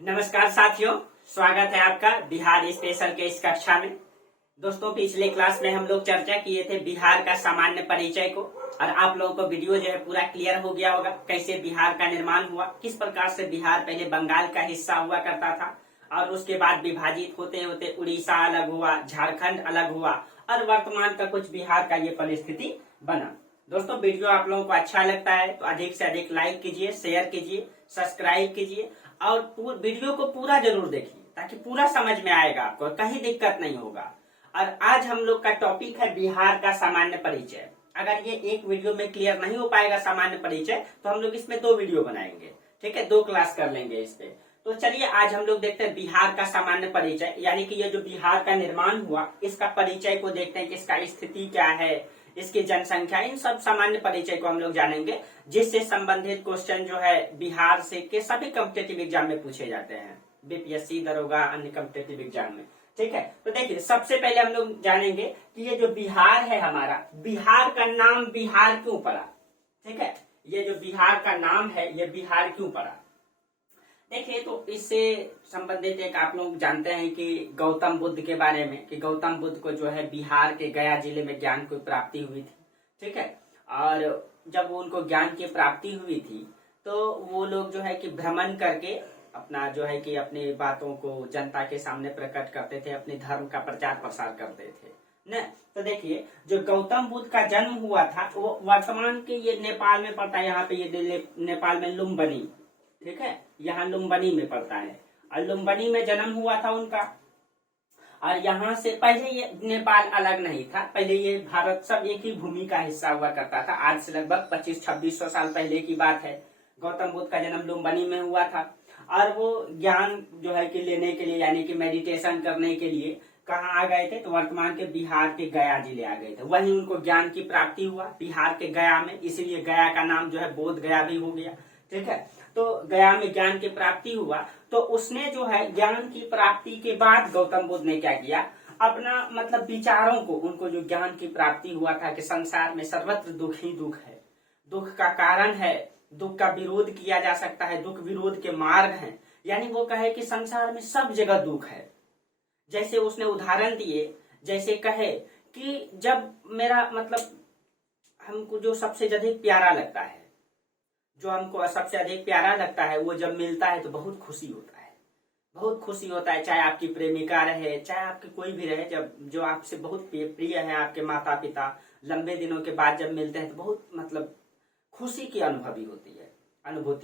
नमस्कार साथियों, स्वागत है आपका बिहार स्पेशल के इस कक्षा में। दोस्तों, पिछले क्लास में हम लोग चर्चा किए थे बिहार का सामान्य परिचय को, और आप लोगों को वीडियो जो है पूरा क्लियर हो गया होगा कैसे बिहार का निर्माण हुआ, किस प्रकार से बिहार पहले बंगाल का हिस्सा हुआ करता था और उसके बाद विभाजित होते होते उड़ीसा अलग हुआ, झारखंड अलग हुआ और वर्तमान का कुछ बिहार का ये परिस्थिति बना। दोस्तों, वीडियो आप लोगों को अच्छा लगता है तो अधिक से अधिक लाइक कीजिए, शेयर कीजिए, सब्सक्राइब कीजिए और वीडियो को पूरा जरूर देखिए ताकि पूरा समझ में आएगा, आपको कहीं दिक्कत नहीं होगा। और आज हम लोग का टॉपिक है बिहार का सामान्य परिचय। अगर ये एक वीडियो में क्लियर नहीं हो पाएगा सामान्य परिचय तो हम लोग इसमें 2 वीडियो बनाएंगे, ठीक है, 2 क्लास कर लेंगे इस पे। तो चलिए आज हम लोग देखते हैं बिहार का सामान्य परिचय, यानी कि ये जो बिहार का निर्माण हुआ इसका परिचय को देखते हैं कि इसका स्थिति क्या है, इसकी जनसंख्या, इन सब सामान्य परिचय को हम लोग जानेंगे, जिससे संबंधित क्वेश्चन जो है बिहार से के सभी कॉम्पिटेटिव एग्जाम में पूछे जाते हैं, बीपीएससी, दरोगा, अन्य कॉम्पिटेटिव एग्जाम में। ठीक है, तो देखिए सबसे पहले हम लोग जानेंगे कि ये जो बिहार है हमारा, बिहार का नाम बिहार क्यों पड़ा। ठीक है, ये जो बिहार का नाम है ये बिहार क्यों पड़ा। देखिए, तो इससे संबंधित एक आप लोग जानते हैं कि गौतम बुद्ध के बारे में, कि गौतम बुद्ध को जो है बिहार के गया जिले में ज्ञान की प्राप्ति हुई थी। ठीक है, और जब उनको ज्ञान की प्राप्ति हुई थी तो वो लोग जो है कि भ्रमण करके अपना जो है कि अपनी बातों को जनता के सामने प्रकट करते थे, अपने धर्म का प्रचार प्रसार करते थे न। तो देखिए, जो गौतम बुद्ध का जन्म हुआ था वो वर्तमान के ये नेपाल में पड़ता है, यहाँ पे ये नेपाल में लुम्बिनी, ठीक है, यहाँ लुम्बिनी में पड़ता है, और लुम्बिनी में जन्म हुआ था उनका। और यहाँ से पहले ये नेपाल अलग नहीं था, पहले ये भारत सब एक ही भूमि का हिस्सा हुआ करता था। आज से लगभग 2500-2600 साल पहले की बात है। गौतम बुद्ध का जन्म लुम्बिनी में हुआ था और वो ज्ञान जो है कि लेने के लिए, यानी कि मेडिटेशन करने के लिए कहाँ आ गए थे, तो वर्तमान के बिहार के गया जिले आ गए थे। वहीं उनको ज्ञान की प्राप्ति हुआ बिहार के गया में, इसीलिए गया का नाम जो है बोध गया भी हो गया। ठीक है, तो गया में ज्ञान की प्राप्ति हुआ, तो उसने जो है ज्ञान की प्राप्ति के बाद गौतम बुद्ध ने क्या किया, अपना मतलब विचारों को, उनको जो ज्ञान की प्राप्ति हुआ था कि संसार में सर्वत्र दुख ही दुख है, दुख का कारण है, दुख का विरोध किया जा सकता है, दुख विरोध के मार्ग हैं, यानी वो कहे कि संसार में सब जगह दुख है। जैसे उसने उदाहरण दिए, जैसे कहे कि जब मेरा मतलब हमको जो सबसे अधिक प्यारा लगता है, जो हमको सबसे अधिक प्यारा लगता है, वो जब मिलता है तो बहुत खुशी होता है, बहुत खुशी होता है। चाहे आपकी प्रेमिका रहे, चाहे आपकी कोई भी रहे, जब जो आपसे बहुत प्रिय है, आपके माता पिता, लंबे दिनों के बाद जब मिलते हैं तो बहुत मतलब खुशी की अनुभूति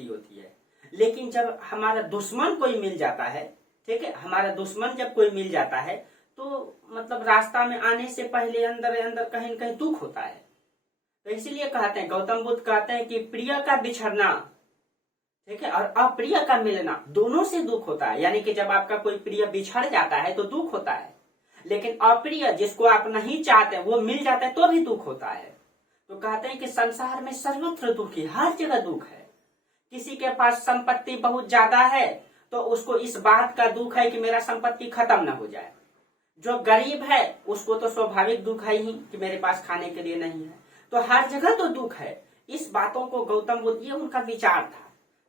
होती है। लेकिन जब हमारा दुश्मन कोई मिल जाता है, ठीक है, हमारा दुश्मन जब कोई मिल जाता है तो मतलब रास्ता में आने से पहले अंदर अंदर कहीं न कहीं दुख होता है। तो इसीलिए कहते हैं, गौतम बुद्ध कहते हैं कि प्रिय का बिछड़ना, ठीक है, और अप्रिय का मिलना, दोनों से दुख होता है। यानी कि जब आपका कोई प्रिय बिछड़ जाता है तो दुख होता है, लेकिन अप्रिय जिसको आप नहीं चाहते वो मिल जाता है तो भी दुख होता है। तो कहते हैं कि संसार में सर्वत्र दुख है, हर जगह दुख है। किसी के पास संपत्ति बहुत ज्यादा है तो उसको इस बात का दुख है कि मेरा संपत्ति खत्म ना हो जाए। जो गरीब है उसको तो स्वाभाविक दुख है ही कि मेरे पास खाने के लिए नहीं है। तो हर जगह तो दुख है। इस बातों को गौतम बुद्ध, ये उनका विचार था।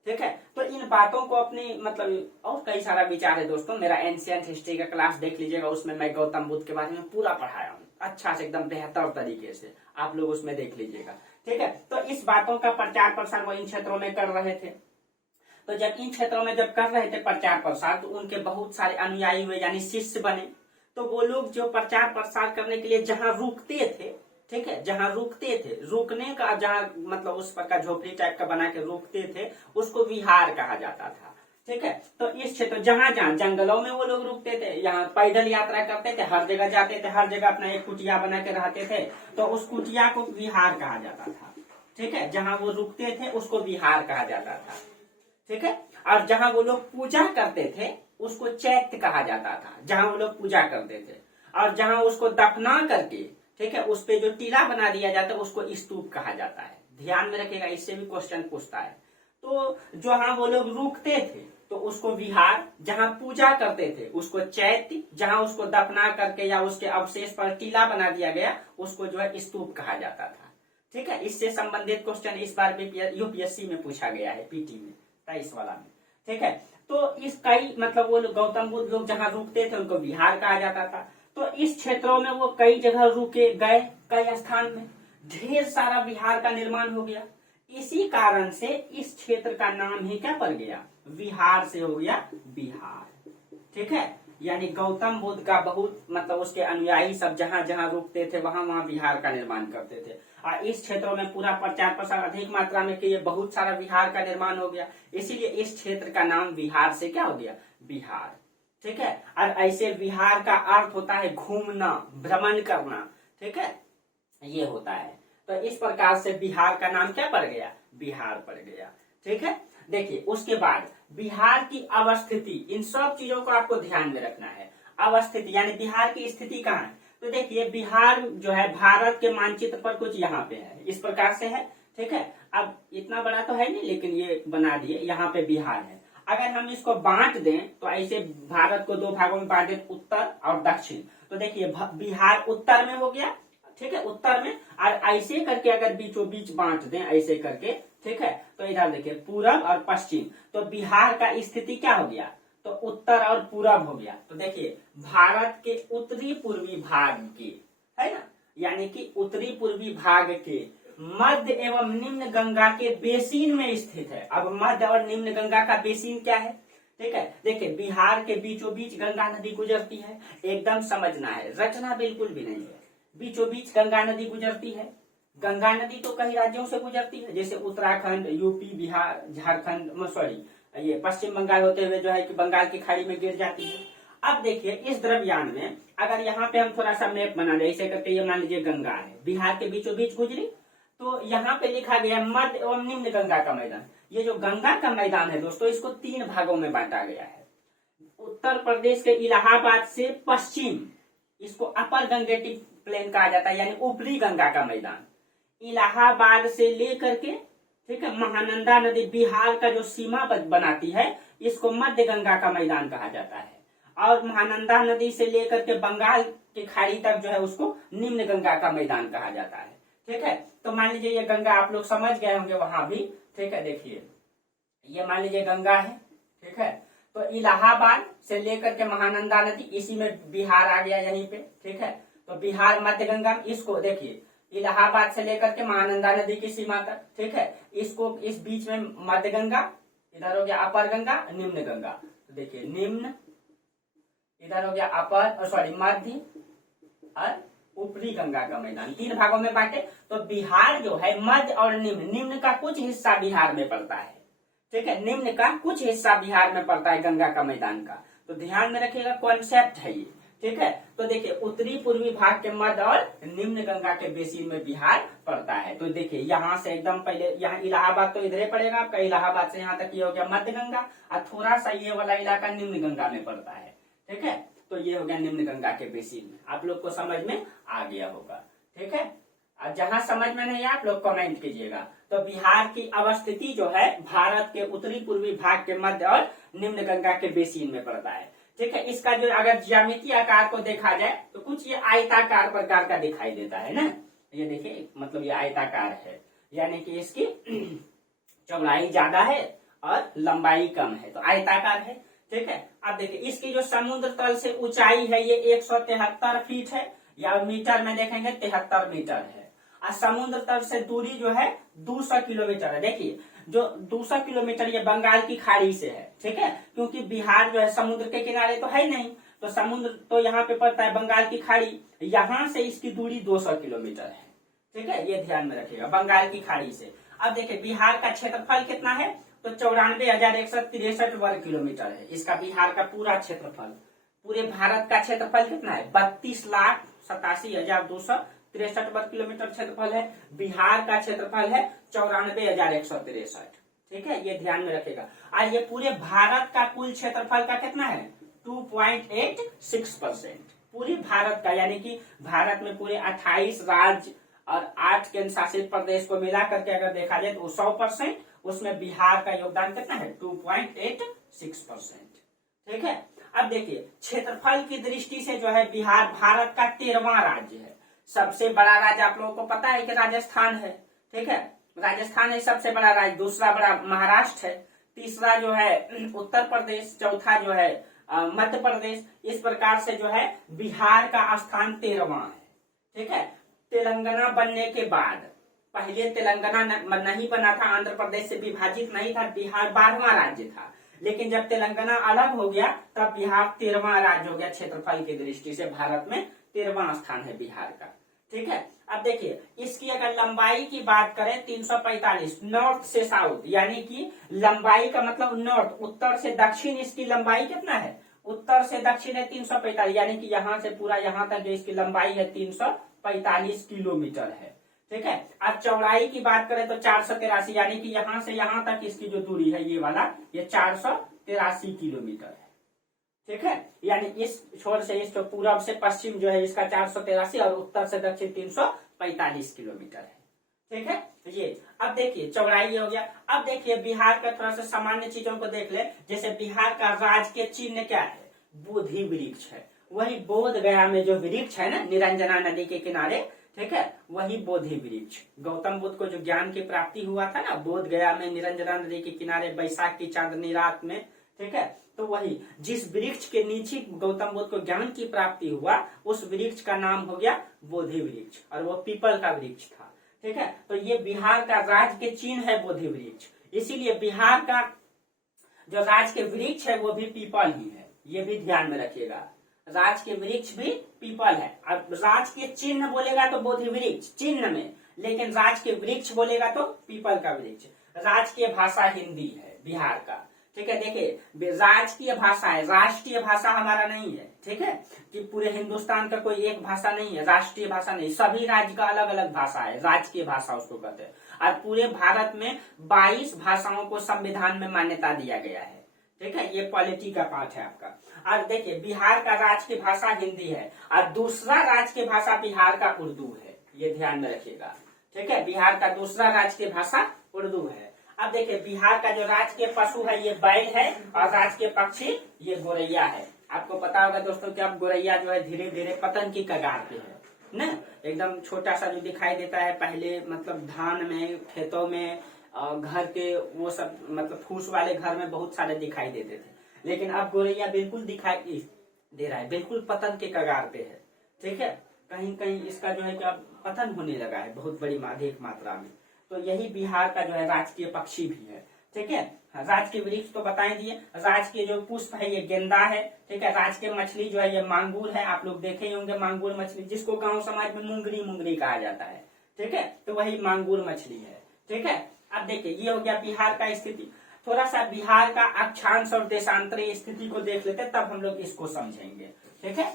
ठीक है, तो इन बातों को अपनी मतलब, और कई सारा विचार है दोस्तों, मेरा एंशिएंट हिस्ट्री का क्लास देख लीजिएगा, उसमें मैं गौतम बुद्ध के बारे में पूरा पढ़ाया हूँ, अच्छा से एकदम बेहतर तरीके से, आप लोग उसमें देख लीजिएगा। ठीक है, तो इस बातों का प्रचार प्रसार वो इन क्षेत्रों में कर रहे थे। तो जब इन क्षेत्रों में जब कर रहे थे प्रचार प्रसार, तो उनके बहुत सारे अनुयायी हुए, यानी शिष्य बने। तो वो लोग जो प्रचार प्रसार करने के लिए जहां रुकते थे, ठीक है, जहां रुकते थे, रुकने का जहां मतलब उस प्रकार झोपड़ी टाइप का बना के रुकते थे, उसको विहार कहा जाता था। ठीक है, तो इस क्षेत्र जहां जहां जंगलों में वो लोग रुकते थे, यहाँ पैदल यात्रा करते थे, हर जगह जाते थे, हर जगह अपना एक कुटिया बना के रहते थे, तो उस कुटिया को विहार कहा जाता था। ठीक है, जहां वो रुकते थे उसको विहार कहा जाता था। ठीक है, और जहां वो लोग पूजा करते थे उसको चैत्य कहा जाता था, जहां वो लोग पूजा करते थे। और जहां उसको दफना करके, ठीक है, उस पे जो टीला बना दिया जाता है उसको स्तूप कहा जाता है। ध्यान में रखिएगा, इससे भी क्वेश्चन पूछता है। तो जहां वो लोग रुकते थे तो उसको विहार, जहां पूजा करते थे उसको चैत्य, जहां उसको दफना करके या उसके अवशेष पर टीला बना दिया गया उसको जो है स्तूप कहा जाता था। ठीक है, इससे संबंधित क्वेश्चन इस बार भी यूपीएससी में पूछा गया है, पीटी में 23 वाला में। ठीक है। तो इस कई मतलब वो गौतम बुद्ध लोग जहाँ रुकते थे उनको विहार कहा जाता था। तो इस क्षेत्रों में वो कई जगह रुके गए, कई स्थान में ढेर सारा विहार का निर्माण हो गया। इसी कारण से इस क्षेत्र का नाम ही क्या पड़ गया, विहार से हो गया बिहार। ठीक है, यानी गौतम बुद्ध का बहुत मतलब उसके अनुयायी सब जहां जहां रुकते थे वहां वहां विहार का निर्माण करते थे। और इस क्षेत्रों में पूरा प्रचार प्रसार अधिक मात्रा में किए, बहुत सारा विहार का निर्माण हो गया। इसीलिए इस क्षेत्र का नाम बिहार से क्या हो गया, बिहार। ठीक है, और ऐसे विहार का अर्थ होता है घूमना, भ्रमण करना। ठीक है, ये होता है। तो इस प्रकार से बिहार का नाम क्या पड़ गया, बिहार पड़ गया। ठीक है, देखिए उसके बाद बिहार की अवस्थिति, इन सब चीजों को आपको ध्यान में रखना है। अवस्थिति यानी बिहार की स्थिति कहाँ है, तो देखिए बिहार जो है भारत के मानचित्र पर कुछ यहाँ पे है, इस प्रकार से है। ठीक है, अब इतना बड़ा तो है नहीं लेकिन ये बना दिए, यहाँ पे बिहार है। अगर हम इसको बांट दें तो ऐसे भारत को दो भागों में बांट दें, उत्तर और दक्षिण। तो देखिए बिहार उत्तर में हो गया, ठीक है, उत्तर में। और ऐसे करके अगर बीचों बीच बांट दें ऐसे करके, ठीक है, तो इधर देखिए पूरब और पश्चिम। तो बिहार का स्थिति क्या हो गया, तो उत्तर और पूरब हो गया। तो देखिए भारत के उत्तरी पूर्वी भाग के, है ना, यानी कि उत्तरी पूर्वी भाग के मध्य एवं निम्न गंगा के बेसिन में स्थित है। अब मध्य और निम्न गंगा का बेसिन क्या है, ठीक है, देखिए बिहार के बीचों बीच गंगा नदी गुजरती है, एकदम समझना है, रचना बिल्कुल भी नहीं है। बीचों बीच गंगा नदी गुजरती है। गंगा नदी तो कई राज्यों से गुजरती है, जैसे उत्तराखंड, यूपी, बिहार, झारखंड, सॉरी ये पश्चिम बंगाल होते हुए जो है कि बंगाल की खाड़ी में गिर जाती है। अब देखिए इस द्रव्यान में अगर यहाँ पे हम थोड़ा सा मैप बना दें ऐसे करके, ये मान लीजिए गंगा है, बिहार के बीचों बीच गुजरी, तो यहाँ पे लिखा गया मध्य एवं निम्न गंगा का मैदान। ये जो गंगा का मैदान है दोस्तों, इसको 3 भागों में बांटा गया है। उत्तर प्रदेश के इलाहाबाद से पश्चिम, इसको अपर गंगेटिक प्लेन कहा जाता है, यानी ऊपरी गंगा का मैदान। इलाहाबाद से लेकर के, ठीक है, महानंदा नदी बिहार का जो सीमा बनाती है, इसको मध्य गंगा का मैदान कहा जाता है। और महानंदा नदी से लेकर के बंगाल की खाड़ी तक जो है उसको निम्न गंगा का मैदान कहा जाता है। ठीक है, तो मान लीजिए ये गंगा आप लोग समझ गए होंगे वहां भी। ठीक है, देखिए ये मान लीजिए गंगा है, ठीक है, तो इलाहाबाद से लेकर के महानंदा नदी, इसी में बिहार आ गया यहीं पे। ठीक है, तो बिहार मध्य गंगा, इसको देखिए इलाहाबाद से लेकर के महानंदा नदी की सीमा तक, ठीक है, इसको इस बीच में मध्य गंगा, इधर हो गया अपर गंगा, निम्न गंगा। तो देखिए निम्न, इधर हो गया अपर, सॉरी मध्य और ऊपरी गंगा का मैदान, 3 भागों में बांटे। तो बिहार जो है मध्य और निम्न, निम्न का कुछ हिस्सा बिहार में पड़ता है, ठीक है, निम्न का कुछ हिस्सा बिहार में पड़ता है गंगा का मैदान का। तो ध्यान में रखिएगा, कॉन्सेप्ट है ये। ठीक है, तो देखिए उत्तरी पूर्वी भाग के मध्य और निम्न गंगा के बेसिन में बिहार पड़ता है। तो देखिए यहाँ से एकदम पहले, यहाँ इलाहाबाद तो इधर पड़ेगा आपका, इलाहाबाद से यहाँ तक ये हो गया मध्य गंगा, और थोड़ा सा ये वाला इलाका निम्न गंगा में पड़ता है। ठीक है, तो ये हो गया निम्न गंगा के बेसिन में। आप लोग को समझ में आ गया होगा। ठीक है, अब जहां समझ में नहीं आप लोग कमेंट कीजिएगा। तो बिहार की अवस्थिति जो है भारत के उत्तरी पूर्वी भाग के मध्य और निम्न गंगा के बेसिन में पड़ता है। ठीक है, इसका जो अगर ज्यामितीय आकार को देखा जाए तो कुछ ये आयताकार प्रकार का दिखाई देता है ना, ये देखिए मतलब ये आयताकार है, यानी कि इसकी चौड़ाई ज्यादा है और लंबाई कम है, तो आयताकार है। ठीक है, अब देखिए इसकी जो समुद्र तल से ऊंचाई है ये 173 फीट है, या मीटर में देखेंगे 73 मीटर है। और समुद्र तल से दूरी जो है 200 किलोमीटर है। देखिए जो 200 किलोमीटर ये बंगाल की खाड़ी से है। ठीक है, क्योंकि बिहार जो है समुद्र के किनारे तो है नहीं, तो समुद्र तो यहाँ पे पड़ता है बंगाल की खाड़ी, यहाँ से इसकी दूरी 200 किलोमीटर है। ठीक है, ये ध्यान में रखिएगा, बंगाल की खाड़ी से। अब देखिए बिहार का क्षेत्रफल कितना है, तो 94,163 वर्ग किलोमीटर है इसका बिहार का पूरा क्षेत्रफल। पूरे भारत का क्षेत्रफल कितना है, 32,87,263 वर्ग किलोमीटर क्षेत्रफल है। बिहार का क्षेत्रफल है 94,163। ठीक है, ये ध्यान में रखेगा। और ये पूरे भारत का कुल क्षेत्रफल का कितना है, 2.86%। पूरे भारत का, यानी कि भारत में पूरे 28 राज्य और 8 केंद्र शासित प्रदेश को मिला करके अगर देखा जाए तो 100%, उसमें बिहार का योगदान कितना है, 2.86%। ठीक है, अब देखिए क्षेत्रफल की दृष्टि से जो है बिहार भारत का 13वां राज्य है। सबसे बड़ा राज्य आप लोगों को पता है कि राजस्थान है। ठीक है, राजस्थान है सबसे बड़ा राज्य, दूसरा बड़ा महाराष्ट्र है, तीसरा जो है उत्तर प्रदेश, चौथा जो है मध्य प्रदेश। इस प्रकार से जो है बिहार का स्थान 13वां है। ठीक है, तेलंगाना बनने के बाद, पहले तेलंगाना नहीं बना था, आंध्र प्रदेश से विभाजित नहीं था, बिहार 12वां राज्य था। लेकिन जब तेलंगाना अलग हो गया तब बिहार 13वां राज्य हो गया। क्षेत्रफल की दृष्टि से भारत में 13वां स्थान है बिहार का। ठीक है, अब देखिए इसकी अगर लंबाई की बात करें 345, नॉर्थ से साउथ, यानी कि लंबाई का मतलब नॉर्थ, उत्तर से दक्षिण इसकी लंबाई कितना है, उत्तर से दक्षिण है 345, यानी कि यहाँ से पूरा यहाँ तक जो इसकी लंबाई है 345 किलोमीटर है। ठीक है, अब चौड़ाई की बात करें तो 483, यानी कि यहाँ से यहाँ तक इसकी जो दूरी है ये वाला, ये 483 किलोमीटर है। ठीक है, यानी इस छोर से इस पूरब से पश्चिम जो है इसका 483 और उत्तर से दक्षिण 345 किलोमीटर है। ठीक है, ये अब देखिए चौड़ाई ये हो गया। अब देखिए बिहार का थोड़ा सा सामान्य चीजों को देख ले। जैसे बिहार का राजकीय चिन्ह क्या है, बोधि वृक्ष है। वही बोध गया में जो वृक्ष है ना, निरंजना नदी के किनारे, ठीक है, वही बोधि वृक्ष। गौतम बुद्ध को जो ज्ञान की प्राप्ति हुआ था ना बोध गया में, निरंजना नदी के किनारे, बैसाख की चांदनी रात में, ठीक है, तो वही जिस वृक्ष के नीचे गौतम बुद्ध को ज्ञान की प्राप्ति हुआ उस वृक्ष का नाम हो गया बोधि वृक्ष, और वो पीपल का वृक्ष था। ठीक है, तो ये बिहार का राज के चिन्ह है बोधि वृक्ष। इसीलिए बिहार का जो राज के वृक्ष है वो भी पीपल ही है, ये भी ध्यान में रखिएगा। राज के वृक्ष भी पीपल है। अब राज के चिन्ह बोलेगा तो बोधि वृक्ष चिन्ह में, लेकिन राज के वृक्ष बोलेगा तो पीपल का वृक्ष। राजकीय भाषा हिंदी है बिहार का। ठीक है, देखिए राजकीय भाषा है, राष्ट्रीय भाषा हमारा नहीं है। ठीक है, कि पूरे हिंदुस्तान का कोई एक भाषा नहीं है, राष्ट्रीय भाषा नहीं, सभी राज्य का अलग अलग भाषा है, राजकीय भाषा उसको कहते हैं। और पूरे भारत में 22 भाषाओं को संविधान में मान्यता दिया गया है। ठीक है, ये पॉलिटी का पार्ट है आपका। और देखिए बिहार का राजकीय भाषा हिंदी है और दूसरा राजकीय भाषा बिहार का उर्दू है, ये ध्यान में रखिएगा। ठीक है, बिहार का दूसरा राजकीय भाषा उर्दू है। अब देखिए बिहार का जो राजकीय पशु है ये बैल है और राजकीय पक्षी ये गोरैया है। आपको पता होगा दोस्तों कि अब गोरैया जो है धीरे धीरे पतन की कगार पे है ना, एकदम छोटा सा जो दिखाई देता है। पहले मतलब धान में, खेतों में, घर के वो सब मतलब फूस वाले घर में बहुत सारे दिखाई देते थे, लेकिन अब गोरैया बिल्कुल दिखाई दे रहा है, बिल्कुल पतन के कगार पे है। ठीक है, कहीं कहीं इसका जो है कि अब पतन होने लगा है बहुत बड़ी अधिक मात्रा में। तो यही बिहार का जो है राजकीय पक्षी भी है। ठीक है, राजकीय वृक्ष तो बता दिए। राजकीय जो पुष्प है ये गेंदा है। ठीक है, राजकीय मछली जो है ये मांगुर है, आप लोग देखे होंगे मांगुर मछली, जिसको गांव समाज में मुंगरी कहा जाता है। ठीक है, तो वही मांगुर मछली है। ठीक है, अब देखिए ये हो गया बिहार का स्थिति। थोड़ा सा बिहार का अक्षांश और देशांतरीय स्थिति को देख लेते तब हम लोग इसको समझेंगे। ठीक है,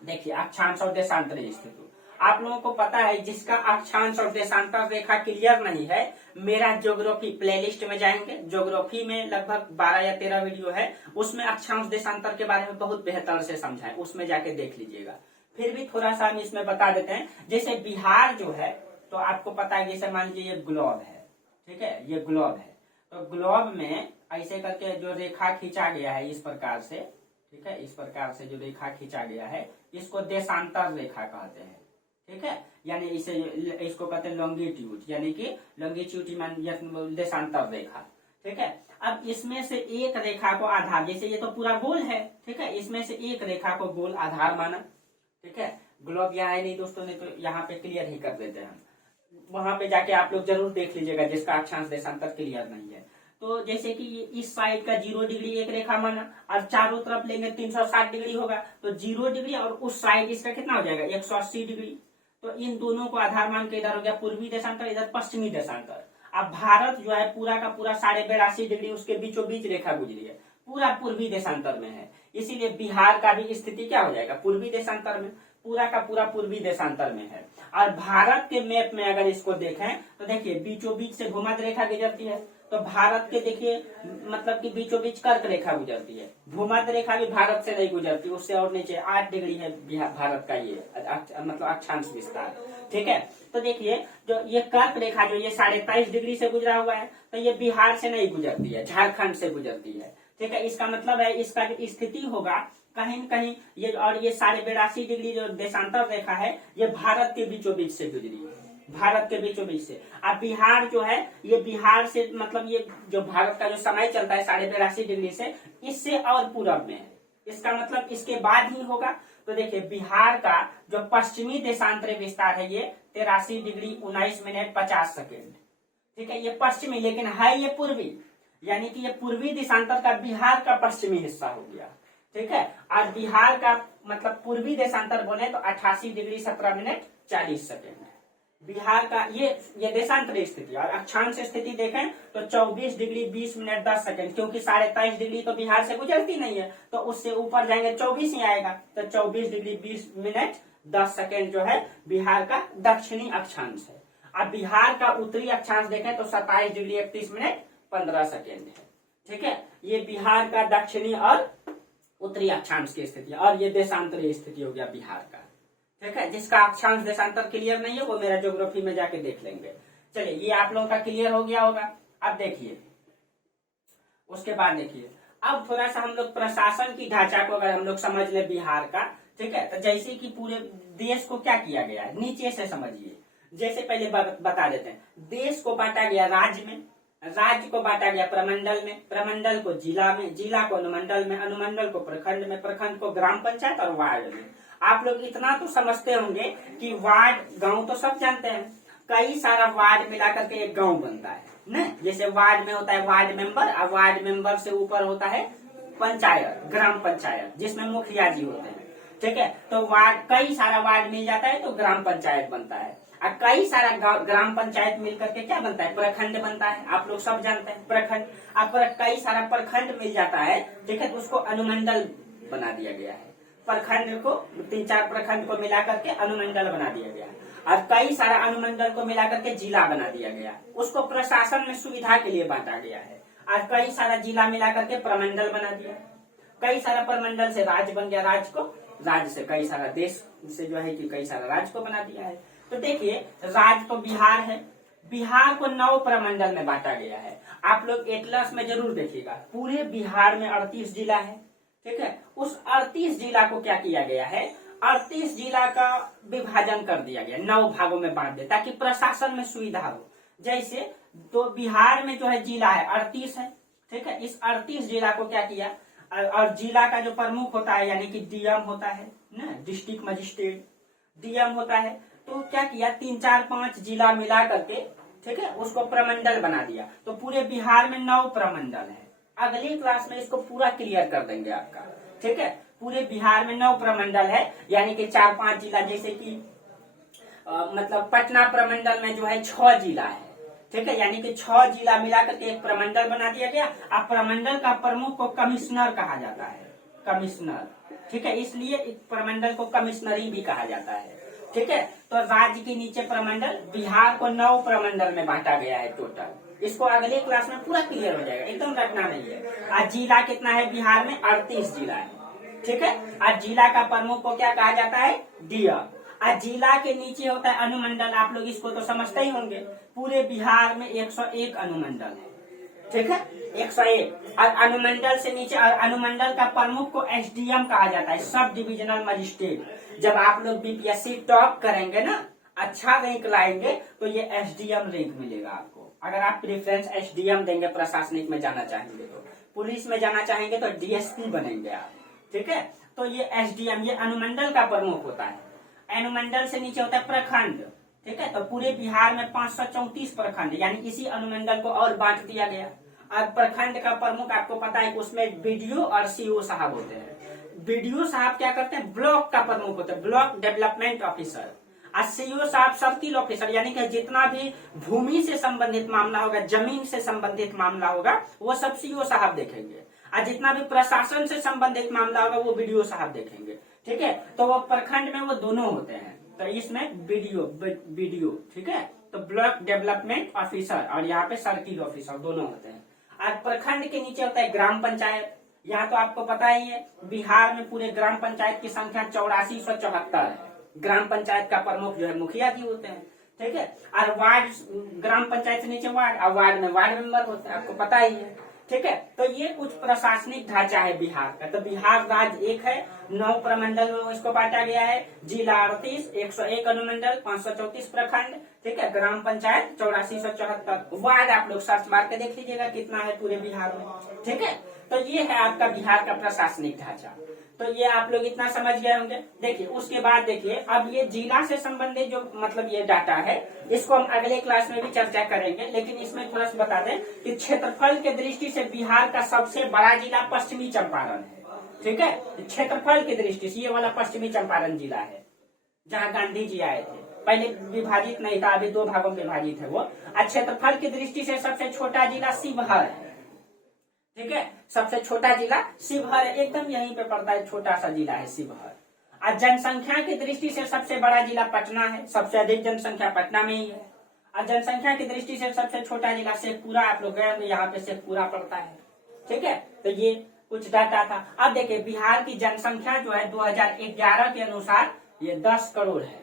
देखिए अक्षांश और देशांतरीय स्थिति आप लोगों को पता है, जिसका अक्षांश और देशांतर रेखा क्लियर नहीं है, मेरा ज्योग्राफी प्लेलिस्ट में जाएंगे। ज्योग्राफी में लगभग 12 या 13 वीडियो है, उसमें अक्षांश देशांतर के बारे में बहुत बेहतर से समझा है, उसमें जाके देख लीजिएगा। फिर भी थोड़ा सा हम इसमें बता देते हैं। जैसे बिहार जो है तो आपको पता है, जैसे मान लीजिए ये ग्लोब है। ठीक है, ये ग्लोब है, तो ग्लोब में ऐसे करके जो रेखा खींचा गया है इस प्रकार से, ठीक है, इस प्रकार से जो रेखा खींचा गया है इसको देशांतर रेखा कहते हैं। ठीक है, यानी इसे इसको कहते हैं लॉन्गिट्यूड, यानी कि लॉन्गिट्यूड देशांतर रेखा। ठीक है, अब इसमें से एक रेखा को आधार, जैसे ये तो पूरा गोल है, ठीक है, इसमें से एक रेखा को गोल आधार माना। ठीक है, ग्लोब यहाँ है नहीं दोस्तों ने, तो यहाँ पे क्लियर ही कर देते हैं हम। वहां पे जाके आप लोग जरूर देख लीजिएगा जिसका अक्षांश देशांतर क्लियर नहीं है। तो जैसे कि इस साइड का 0 डिग्री एक रेखा माना और चारों तरफ लेंगे 360 डिग्री होगा, तो 0 डिग्री और उस साइड इसका कितना हो जाएगा 180 डिग्री। तो इन दोनों को आधार मान के इधर हो गया पूर्वी देशांतर, इधर पश्चिमी देशांतर। अब भारत जो है पूरा का पूरा 82.5 डिग्री उसके बीचों बीच रेखा गुजरी है, पूरा पूर्वी देशांतर में है। इसीलिए बिहार का भी स्थिति क्या हो जाएगा पूर्वी देशांतर में, पूरा का पूरा पूर्वी देशांतर में है। और भारत के मैप में अगर इसको देखें तो देखिए बीचों बीच से भूमध्य रेखा गुजरती है, तो भारत के देखिए मतलब कि बीचों बीच कर्क रेखा गुजरती है। भूमध्य रेखा भी भारत से नहीं गुजरती, उससे और नीचे 8 डिग्री है भारत का ये मतलब अक्षांश विस्तार। ठीक है, तो देखिए जो ये कर्क रेखा जो ये 23.5 डिग्री से गुजरा हुआ है, तो ये बिहार से नहीं गुजरती है, झारखंड से गुजरती है। ठीक है, इसका मतलब है इसका जो स्थिति होगा कहीं न कहीं ये, और ये 82.5 डिग्री जो देशांतर रेखा है ये भारत के बीचों बीच से गुजरी है। भारत के बीचों बीच से। अब बिहार जो है ये बिहार से मतलब ये जो भारत का जो समय चलता है 82.5 डिग्री से, इससे और पूरब में है। इसका मतलब इसके बाद ही होगा। तो देखिए बिहार का जो पश्चिमी देशांतरी विस्तार है ये 83 डिग्री 19 मिनट 50 सेकेंड। ठीक है, ये पश्चिमी लेकिन है ये पूर्वी, यानी कि ये पूर्वी देशांतर का बिहार का पश्चिमी हिस्सा हो गया। ठीक है, और बिहार का मतलब पूर्वी देशांतर बोले तो 88 डिग्री 17 मिनट 40 सेकेंड बिहार का ये देशांतरी स्थिति। और अक्षांश स्थिति देखें तो 24 डिग्री 20 मिनट 10 सेकेंड, क्योंकि 23.5 डिग्री तो बिहार से गुजरती नहीं है, तो उससे ऊपर जाएंगे 24 ही आएगा, तो 24 डिग्री 20 मिनट 10 सेकेंड जो है बिहार का दक्षिणी अक्षांश है। अब बिहार का उत्तरी अक्षांश देखें तो 27 डिग्री 31 मिनट 15 सेकेंड है। ठीक है, ये बिहार का दक्षिणी और उत्तरी अक्षांश की स्थिति, और ये देशांतरीय स्थिति हो गया बिहार का। ठीक है, जिसका अक्षांश देशांतर क्लियर नहीं है वो मेरा ज्योग्राफी में जाके देख लेंगे। चलिए ये आप लोगों का क्लियर हो गया होगा। अब देखिए उसके बाद देखिए अब थोड़ा सा हम लोग प्रशासन की ढांचा को अगर हम लोग समझ ले बिहार का। ठीक है, तो जैसे कि पूरे देश को क्या किया गया है नीचे से समझिए। जैसे पहले बता देते हैं, देश को बांटा गया राज्य में, राज्य को बांटा गया प्रमंडल में, प्रमंडल को जिला में, जिला को अनुमंडल में, अनुमंडल को प्रखंड में, प्रखंड को ग्राम पंचायत और वार्ड में। आप लोग इतना तो समझते होंगे कि वार्ड गांव तो सब जानते हैं, कई सारा वार्ड मिलाकर के एक गांव बनता है न। जैसे वार्ड में होता है वार्ड मेंबर, और वार्ड मेंबर से ऊपर होता है पंचायत, ग्राम पंचायत, जिसमें मुखिया जी होते हैं। ठीक है, तो वार्ड कई सारा वार्ड मिल जाता है तो ग्राम पंचायत बनता है, और कई सारा ग्राम पंचायत मिलकर के क्या बनता है प्रखंड बनता है। आप लोग सब जानते हैं प्रखंड। अब कई सारा प्रखंड मिल जाता है, ठीक है, तो उसको अनुमंडल बना दिया गया है। प्रखंड को 3-4 प्रखंड को मिलाकर के अनुमंडल बना दिया गया, और कई सारा अनुमंडल को मिलाकर के जिला बना दिया गया, उसको प्रशासन में सुविधा के लिए बांटा गया है। और कई सारा जिला मिलाकर के प्रमंडल बना दिया, कई सारा प्रमंडल से राज्य बन गया, राज्य से कई सारा देश से जो है कि कई सारा राज्य को बना दिया है। तो देखिए राज्य तो बिहार है, बिहार को 9 प्रमंडल में बांटा गया है। आप लोग एटलस में जरूर देखिएगा, पूरे बिहार में 38 जिला है। ठीक है, उस 38 जिला को क्या किया गया है, 38 जिला का विभाजन कर दिया गया, 9 भागों में बांट दिया ताकि प्रशासन में सुविधा हो। जैसे तो बिहार में जो है जिला है 38 है। ठीक है, इस 38 जिला को क्या किया, और जिला का जो प्रमुख होता है यानी कि डीएम होता है ना, डिस्ट्रिक्ट मजिस्ट्रेट डीएम होता है, तो क्या किया 3, 4, 5 जिला मिला करके, ठीक है, उसको प्रमंडल बना दिया। तो पूरे बिहार में 9 प्रमंडल है। अगली क्लास में इसको पूरा क्लियर कर देंगे आपका। ठीक है, पूरे बिहार में 9 प्रमंडल है, यानी कि 4-5 जिला, जैसे कि मतलब पटना प्रमंडल में जो है 6 जिला है। ठीक है, यानी कि 6 जिला मिलाकर के एक प्रमंडल बना दिया गया। अब प्रमंडल का प्रमुख को कमिश्नर कहा जाता है, कमिश्नर। ठीक है, इसलिए इस प्रमंडल को कमिश्नरी भी कहा जाता है। ठीक है, तो राज्य के नीचे प्रमंडल, बिहार को 9 प्रमंडल में बांटा गया है टोटल। इसको अगले क्लास में पूरा क्लियर हो जाएगा, एकदम रखना नहीं है। आज जिला कितना है बिहार में, 38 जिला है। ठीक है, आज जिला का प्रमुख को क्या कहा जाता है, डीएम। आज जिला के नीचे होता है अनुमंडल, आप लोग इसको तो समझते ही होंगे। पूरे बिहार में 101 अनुमंडल है। ठीक है, 101। और अनुमंडल से नीचे, और अनुमंडल का प्रमुख को एसडीएम कहा जाता है, सब डिविजनल मजिस्ट्रेट। जब आप लोग बीपीएससी टॉप करेंगे ना, अच्छा रैंक लाएंगे, तो ये एसडीएम रैंक मिलेगा आपको। अगर आप प्रेफरेंस एसडीएम देंगे, प्रशासनिक में जाना चाहेंगे तो, पुलिस में जाना चाहेंगे तो डीएसपी बनेंगे आप। ठीक है, तो ये एसडीएम, ये अनुमंडल का प्रमुख होता है। अनुमंडल से नीचे होता है प्रखंड। ठीक है, तो पूरे बिहार में 534 प्रखंड, यानी इसी अनुमंडल को और बांट दिया गया। और प्रखंड का प्रमुख आपको पता है कि उसमें बीडीओ और सीओ साहब होते हैं। बीडीओ साहब क्या करते हैं, ब्लॉक का प्रमुख होते हैं, ब्लॉक डेवलपमेंट ऑफिसर। और सीओ साहब सर्किल ऑफिसर, यानी कि जितना भी भूमि से संबंधित मामला होगा, जमीन से संबंधित मामला होगा, वो सब सीओ साहब देखेंगे। और जितना भी प्रशासन से संबंधित मामला होगा वो बीडीओ साहब देखेंगे। ठीक है, तो वो प्रखंड में वो दोनों होते हैं, तो इसमें बीडीओ। ठीक है, तो ब्लॉक डेवलपमेंट ऑफिसर और यहाँ पे सर्किल ऑफिसर दोनों होते हैं। और प्रखंड के नीचे होता है ग्राम पंचायत। यहाँ तो आपको पता ही है, बिहार में पूरे ग्राम पंचायत की संख्या 8474 है। ग्राम पंचायत का प्रमुख जो है मुखिया जी होते हैं। ठीक है, और वार्ड, ग्राम पंचायत से नीचे वार्ड, और वार्ड में वार्ड मेंबर होते हैं, आपको पता ही है। ठीक है, तो ये कुछ प्रशासनिक ढांचा है बिहार का। तो बिहार राज्य एक है, 9 प्रमंडल में इसको बांटा गया है। जिला 38, 101 अनुमंडल, 534 प्रखंड। ठीक है, ग्राम पंचायत 8474। वार्ड आप लोग सर्च मार के देख लीजिएगा कितना है पूरे बिहार में। ठीक है, तो ये है आपका बिहार का प्रशासनिक ढांचा। तो ये आप लोग इतना समझ गए होंगे। देखिए उसके बाद देखिए अब ये जिला से संबंधित जो मतलब ये डाटा है इसको हम अगले क्लास में भी चर्चा करेंगे, लेकिन इसमें थोड़ा सा बता दें कि क्षेत्रफल के दृष्टि से बिहार का सबसे बड़ा जिला पश्चिमी चंपारण है। ठीक है, क्षेत्रफल की दृष्टि से ये वाला पश्चिमी चंपारण जिला है जहाँ गांधी जी आए थे। पहले विभाजित नहीं था, अभी 2 भागों में विभाजित है वो। और क्षेत्रफल की दृष्टि से सबसे छोटा जिला शिवहर है। ठीक है, सबसे छोटा जिला शिवहर है, एकदम यहीं पे पड़ता है, छोटा सा जिला है शिवहर। और जनसंख्या की दृष्टि से सबसे बड़ा जिला पटना है, सबसे अधिक जनसंख्या पटना में ही है। और जनसंख्या की दृष्टि से सबसे छोटा जिला शेखपुरा, आप लोग गए यहाँ पे शेखपुरा पड़ता है। ठीक है, तो ये कुछ डाटा था। अब देखिए बिहार की जनसंख्या जो है 2011 के अनुसार ये 10 करोड़ है।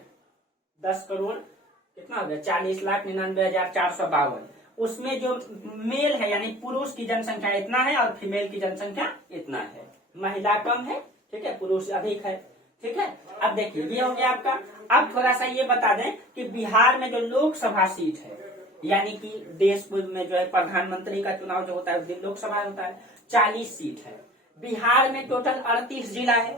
10 करोड़ कितना हो गया, 40,99,452। उसमें जो मेल है यानी पुरुष की जनसंख्या इतना है और फीमेल की जनसंख्या इतना है। महिला कम है, ठीक है, पुरुष अधिक है। ठीक है, अब देखिए ये हो गया आपका। अब थोड़ा सा ये बता दें कि बिहार में जो लोकसभा सीट है यानी कि देश में जो है प्रधानमंत्री का चुनाव जो होता है लोकसभा होता है, 40 सीट है। बिहार में टोटल 38 जिला है,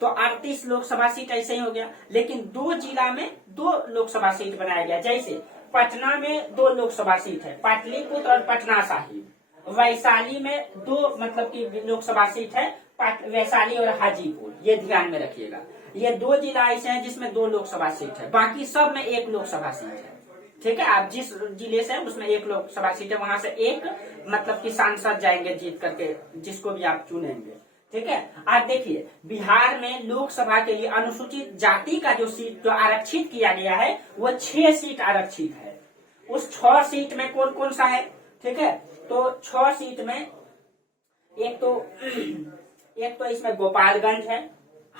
तो 38 लोकसभा सीट ऐसे ही हो गया। लेकिन 2 जिला में 2 लोकसभा सीट बनाया गया, जैसे पटना में 2 लोकसभा सीट है, पाटलिपुत्र और पटना साहिब। वैशाली में 2 मतलब की लोकसभा सीट है, वैशाली और हाजीपुर। ये ध्यान में रखिएगा, ये 2 जिला ऐसे हैं जिसमें 2 लोकसभा सीट है, बाकी सब में 1 लोकसभा सीट है। ठीक है, आप जिस जिले से उसमें 1 लोकसभा सीट है, वहां से 1 मतलब की सांसद जाएंगे जीत करके, जिसको भी आप चुनेंगे। ठीक है, आज देखिए बिहार में लोकसभा के लिए अनुसूचित जाति का जो सीट जो आरक्षित किया गया है वो 6 सीट आरक्षित है। उस 6 सीट में कौन कौन सा है? ठीक है, तो 6 सीट में एक तो इसमें गोपालगंज है,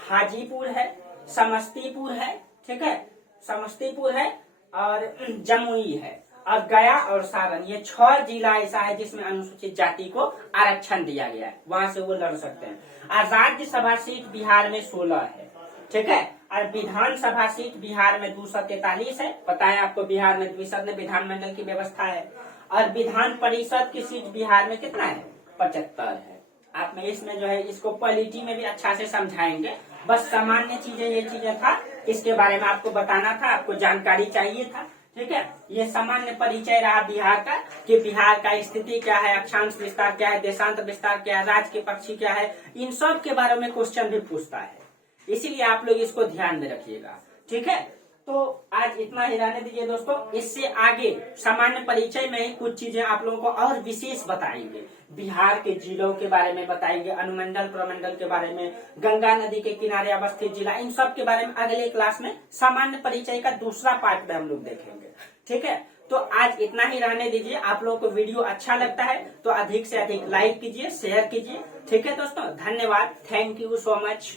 हाजीपुर है, समस्तीपुर है। ठीक है, समस्तीपुर है और जमुई है और गया और सारण। ये 6 जिला ऐसा है जिसमें अनुसूचित जाति को आरक्षण दिया गया है, वहां से वो लड़ सकते हैं। और राज्यसभा सीट बिहार में 16 है। ठीक है, और विधानसभा सीट बिहार में 243 है। पता है आपको बिहार में द्विसदन विधानमंडल की व्यवस्था है। और विधान परिषद की सीट बिहार में कितना है? 75 है। आप में इसमें जो है इसको पॉलिटी में भी अच्छा से समझाएंगे। बस सामान्य चीजें ये चीजें था, इसके बारे में आपको बताना था, आपको जानकारी चाहिए था। ठीक है, ये सामान्य परिचय रहा बिहार का कि बिहार का स्थिति क्या है, अक्षांश विस्तार क्या है, देशांतर विस्तार क्या है, राज्य के पक्षी क्या है, इन सब के बारे में क्वेश्चन भी पूछता है, इसीलिए आप लोग इसको ध्यान में रखिएगा। ठीक है, तो आज इतना ही रहने दीजिए दोस्तों। इससे आगे सामान्य परिचय में ही कुछ चीजें आप लोगों को और विशेष बताएंगे। बिहार के जिलों के बारे में बताएंगे, अनुमंडल प्रमंडल के बारे में, गंगा नदी के किनारे अवस्थित जिला, इन सब के बारे में अगले क्लास में सामान्य परिचय का दूसरा पार्ट में हम लोग देखेंगे। ठीक है, तो आज इतना ही रहने दीजिए। आप लोगों को वीडियो अच्छा लगता है तो अधिक से अधिक लाइक कीजिए, शेयर कीजिए। ठीक है दोस्तों, धन्यवाद, थैंक यू सो मच।